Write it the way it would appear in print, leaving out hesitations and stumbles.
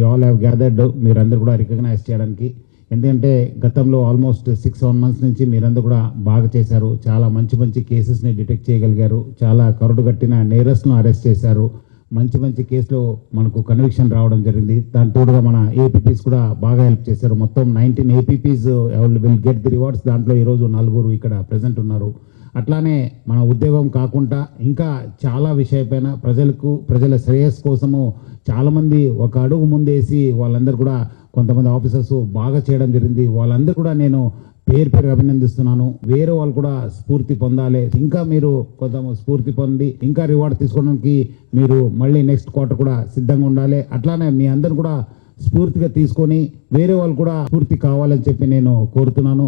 You all have gathered మీరందరూ కూడా recognise చేయడానికి. ఎందుకంటే గతంలో ఆల్మోస్ట్ 6-7 మంత్స్ నుంచి మీరందరూ కూడా బాగా చేశారు. చాలా మంచి మంచి కేసెస్ని డిటెక్ట్ చేయగలిగారు. చాలా కరుడుగట్టిన నేరస్ను అరెస్ట్ చేశారు. మంచి మంచి కేసులో మనకు కన్విక్షన్ రావడం జరిగింది. దాని తోడుగా మన ఏపీపీస్ కూడా బాగా హెల్ప్ చేశారు. మొత్తం 19 ఏపీపీస్ విల్ గెట్ ది రివార్డ్స్. దాంట్లో ఈరోజు 4 ఇక్కడ ప్రజెంట్ ఉన్నారు. అట్లానే మన ఉద్యోగం కాకుండా ఇంకా చాలా విషయపైన ప్రజల శ్రేయస్సు కోసము చాలామంది ఒక అడుగు ముందేసి వాళ్ళందరూ కూడా కొంతమంది ఆఫీసర్స్ బాగా చేయడం జరిగింది. వాళ్ళందరూ కూడా నేను పేరు అభినందిస్తున్నాను. వేరే వాళ్ళు కూడా స్ఫూర్తి పొందాలి. ఇంకా మీరు కొంత స్ఫూర్తి పొంది ఇంకా రివార్డ్ తీసుకోవడానికి మీరు మళ్ళీ నెక్స్ట్ క్వార్టర్ కూడా సిద్ధంగా ఉండాలి. అట్లానే మీ అందరు కూడా స్ఫూర్తిగా తీసుకొని వేరే వాళ్ళు కూడా స్ఫూర్తి కావాలని చెప్పి నేను కోరుతున్నాను.